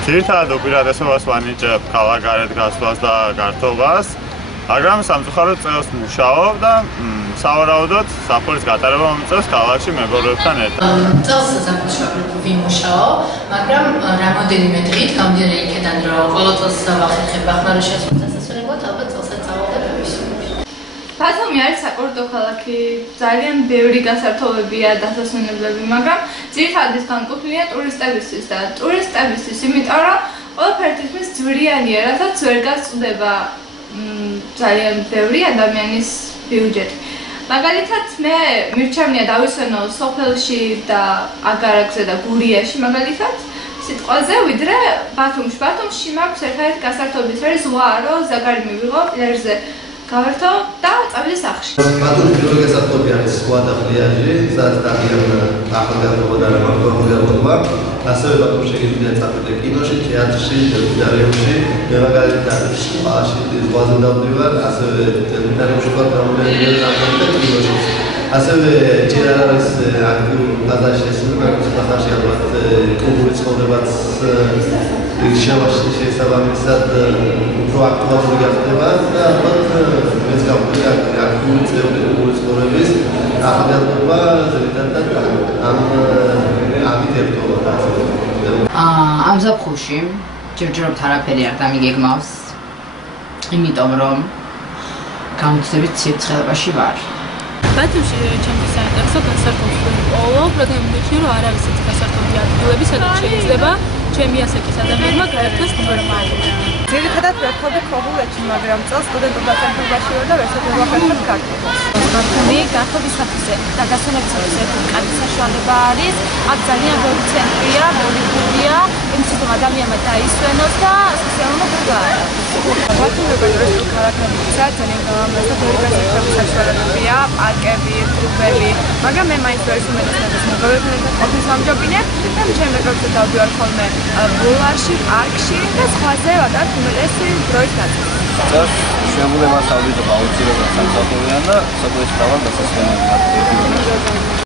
Ძირითადად უპირატესობას ვანიჭებ ქალაქგარეთ გასვლას და გართობას, მაგრამ სამწუხაროდ წელს მუშაობ და სავარაუდოდ საფურის გატარება მომწევს ქალაქში მეგობრებთან ერთად. წელს საფუძვლად ვიმუშაო, მაგრამ რამოდენიმე დღით გამდინარე იქიდან რომ ყოველ წელს ვახერხებ ახმაროშას დასასვენებლად, ალბათ წელსაც წავალ და ვისურვებ. ბათუმი არის საკურორტო ქალაქი, ძალიან ბევრი გასართობებია დასასვენებლები, მაგრამ ძირითადად ის განკუთვნილია ტურისტებისთვის და ტურისტებისთვის, იმიტომ რომ ყველაფერი თითქმის ძვრიანია, რასაც ვერ გასწვდება ძალიან ბევრი ადამიანის ბიუჯეტი. მაგალითად, მე მირჩევნია დავისვენო სოფელში და აგარაკზე და გურიაში, მაგალითად, სიტყვაზე, ვიდრე ბათუმში. ბათუმში მაქვს ერთადერთი გასართობი, ის არის ზღვა, რომ ზაგარი მივიღო პლაჟზე. გავერთო და წავიდე სახლში. ბათუმის პირველი გასართობი არის ზღვა და პლაჟი, სადაც დაგიარნა ახალგაზრდობა და მეგობრობა. ასევე ბათუმში შეგიძლია წავიდე კინოში, თეატრში, ტელევიზორში, მაგალითად სპაში, ზღვაზე დავდივარ, ასევე ტელევიზორში ვარ გამოდიოდი და კინოში. ასევე ჯერ არ არის აქტიური ფაზაში ესწრება, ხალხში ალბათ კლუბური ცხოვრებაც შესაბამისად უფრო აქტუალური გახდება და ალბათ მეც გავხდი აქტიური წევრი კლუბური ცხოვრების ახალგაზრდობა ზედმეტად ამით ერთობა. ამ ზაფხულში ჯერჯერობით არაფერი არ დამიგეგმავს, იმიტომ რომ გამოცდებით ცირცხელებაში ვარ. ბათუმში ჩემთვის საინტერესო გასართობი ვიპოვო, რადგან მივხვდი რომ არავის ეს გასართობი ადგილები, სადაც შეიძლება ჩემი ასაკის ადამიანმა გაერთოს ნორმალურად. ძირითადად ვერთობი ქობულეთში, მაგრამ წელს სტუდენტურ გასართობაში ვარ და ვერცერთი ვახერხებ ქართულს. ბათუმი გართობისათვის და გასვენებისათვის ერთ-ერთი კარგი საშუალება არის. აქ ძალიან ბევრი ცენტრია, ბევრი კლუბია, იმისთვის რომ ადამიანმა დაისვენოს და სასიამოვნო გაააროს. ბათუმი როგორც ქალაქებია, ძალიან გამამრავლე ბევრი გასართობი საშუალებებია, პარკები, კლუბები, მაგრამ მე მაინც ვერის უმეტესობას მეგობრებთან ერთად ყოფნის ვამჯობინებ და ჩემ მეგობრებთან დავდივარ ხოლმე ბულვარში, პარკში და სხვაზე ვატარებ უმეტესი დროის ნაწილი. წელს შემოვლებას ავიდო აუცილებლად სამსახურიან და სოფლის თავად დასასვენებლად.